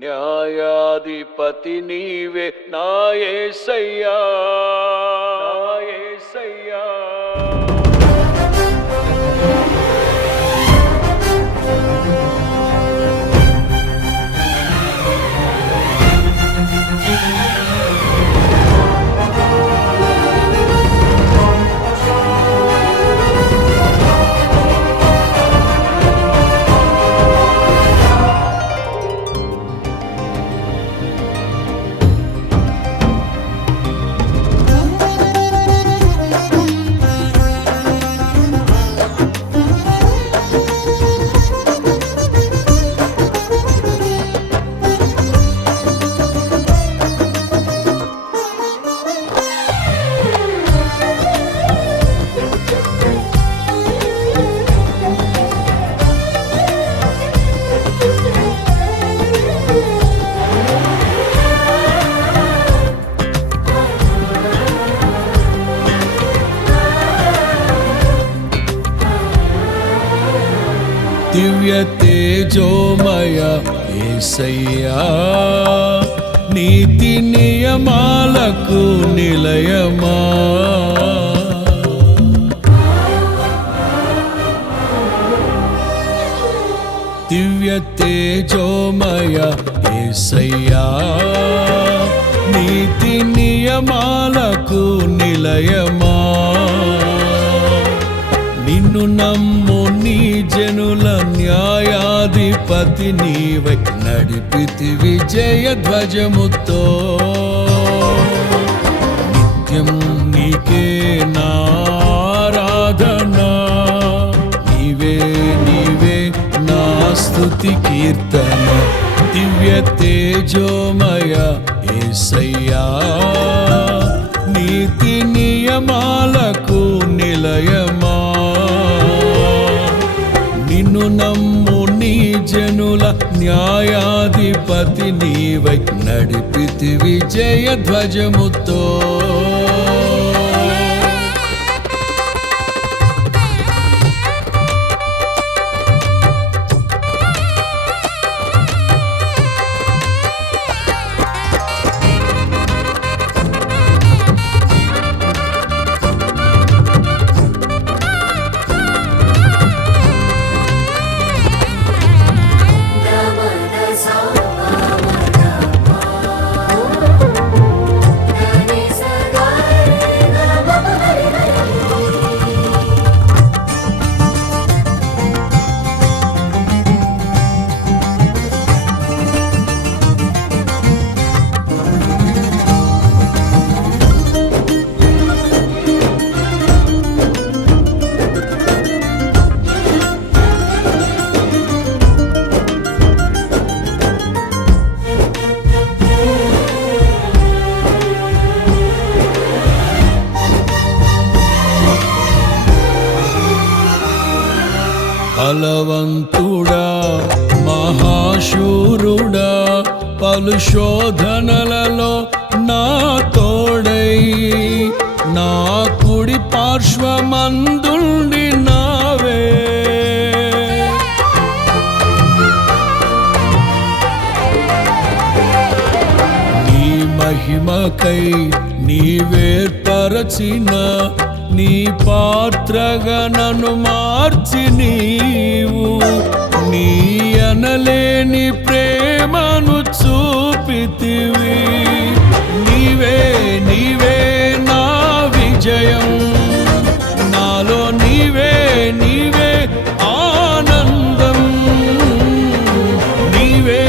న్యాయాధిపతి నీవే నా యేసయ్యా, నా యేసయ్యా. దివ్య తేజోమయ యేసయ్యా, నీతి నియమాలకు నిలయమా. దివ్య తేజోమయ యేసయ్యా, నీతి నియమాలకు నిలయమా. నిన్ను నమ్ము నీ జనుల న్యాయాధిపతి నీవై నడిపితి విజయ ధ్వజముతో. నిత్యం నీకే నారాధన, నీవే నీవే నా స్తుతి కీర్తన. దివ్య తేజోమయ యేసయ్యా, నీతి నియమాలకు నిలయమా. నిన్ను నమ్ము నీ జనుల న్యాయాధిపతి నీవై నడిపితి విజయ ధ్వజముతో. బలవంతుడా మహాశూరుడా, పలు శోధనలలో నా తోడై నా కుడి పార్శ్వమందుండి నావే. నీ మహిమకై నీవేర్పరచిన నీ పాత్రగా నన్ను మార్చి నీవు నీ అనలేని ప్రేమను చూపితివి. నీవే నీవే నా విజయం, నాలో నీవే నీవే ఆనందం. నీవే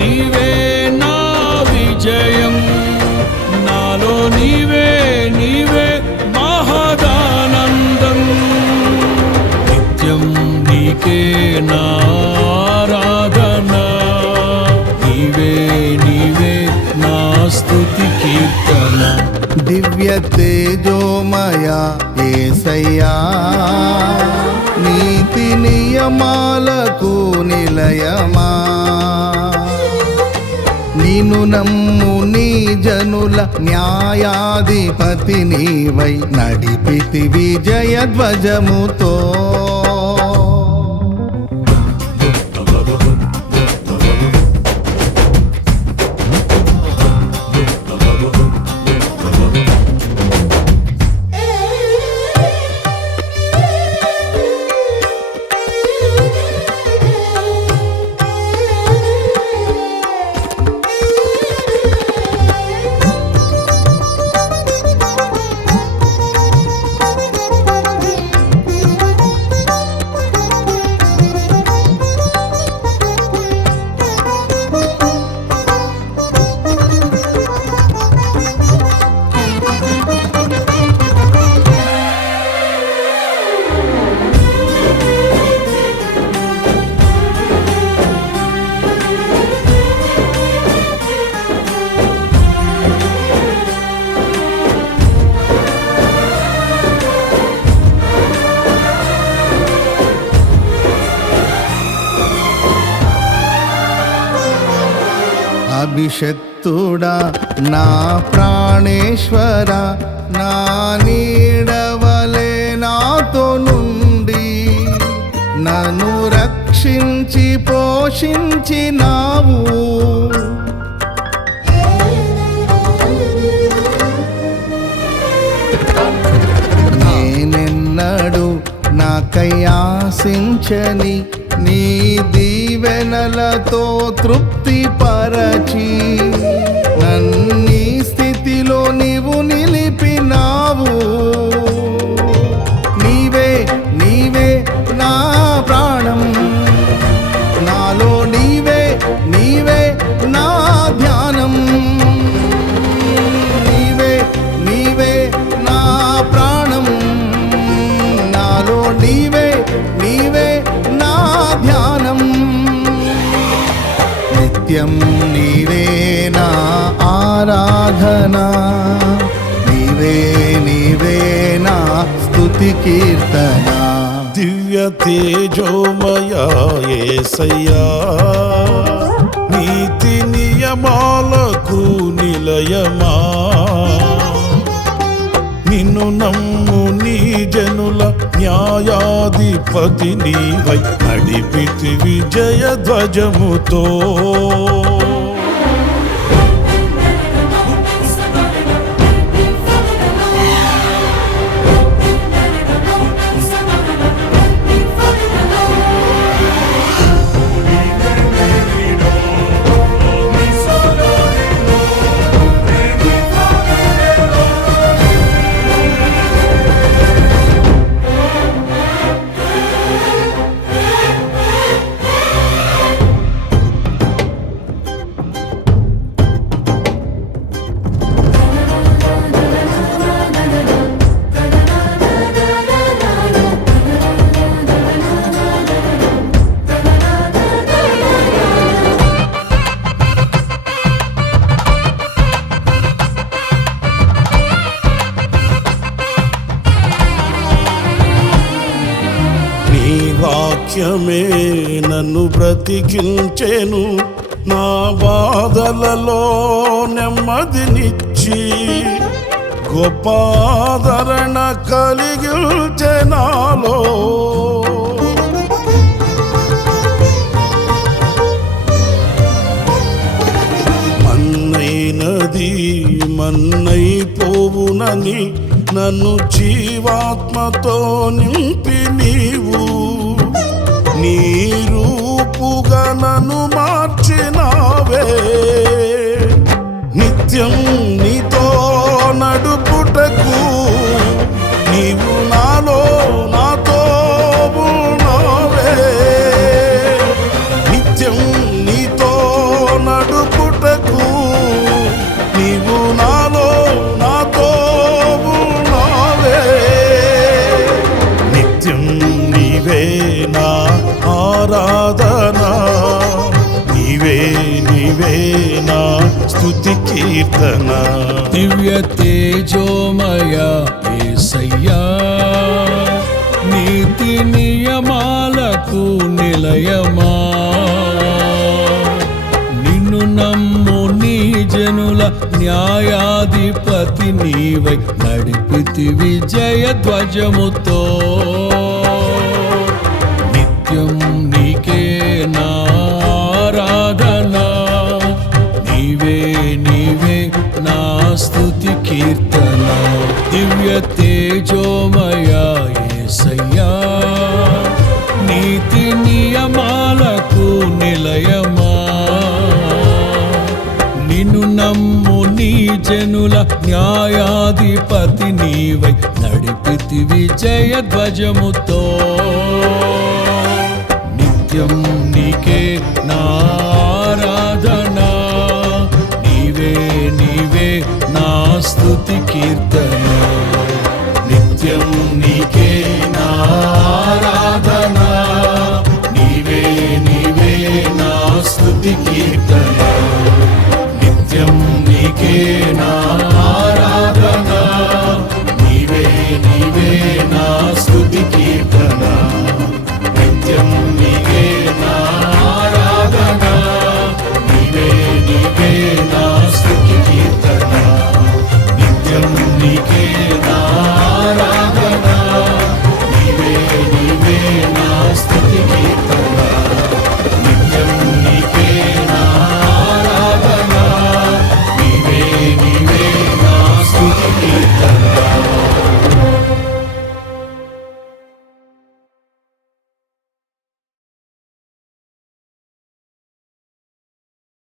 నీవే నా విజయం, నాలో నీవే నీవే మహదానందం. నిత్యం నీకే నారాధన, నీవే నీవే నా స్తుతి కీర్తన. దివ్య తేజోమయ యేసయ్యా, నీతి నియమాలకు నిలయమా. నిన్ను నమ్ము నీ జనుల న్యాయాధిపతి నీవై నడిపితి విజయ ధ్వజముతో. అభిషక్తుడా నా ప్రాణేశ్వర, నా నీడవలే నాతో నుండి నన్ను రక్షించి పోషించినావు. నేనెన్నడు నాకై ఆశించని నీ దీవెనలతో తృప్తి పరచి నన్నీ స్థితిలో నీవు నిలిపినావు. నీవే నీవే నా ప్రాణం, నాలో నీవే నీవే నా ధ్యానం. నీవే నీవే నా ప్రాణం, నాలో నీవే నీవే నా ధ్యానం. నిత్యం నీవే నా ఆరాధన, నీవే నీవే నా స్తుతి కీర్తన. దివ్య తేజోమయ యేసయ్యా, నీతి నియమాలకు నిలయమా, నిన్ను నమ్ము నీ జనుల న్యాయాధిపతి నీవై నడిపితి విజయ ధ్వజముతో. వాక్యమే నన్ను బ్రతికించెను, నా బాధలలో నెమ్మదినిచ్చి గొప్ప ఆదరణ కలిగించె నాలో. మన్నైనది మన్నైపోవునని నన్ను జీవాత్మతో నింపి నీవు నీ రూపుగా నన్ను మార్చినావే. నిత్యం నీతో నడుపుటకు నీవు నాలో నాతో ఉన్నావే. నిత్యం నీతో నడుపుటకు నీవు నాలో నాతో ఉన్నావే. నిత్యం నీవే నా ఆరాధన, నీవే నీవే నా స్తుతి కీర్తన. దివ్య తేజోమయ యేసయ్యా, నీతి నియమాలకు నిలయమా, నిన్ను నమ్ము నీ జనుల న్యాయాధిపతి నీవై నడిపితి విజయ ధ్వజముతో. నిత్యం నీకే నా ఆరాధన, నీవే నీవే నా స్తుతి కీర్తన. దివ్య తేజోమయ యేసయ్యా, నీతి నియమాలకు నిలయమా, నిన్ను నమ్ము నీ జనుల న్యాయాధిపతి నీవై నడిపితి విజయ ధ్వజముతో. నిత్యం నీకే నా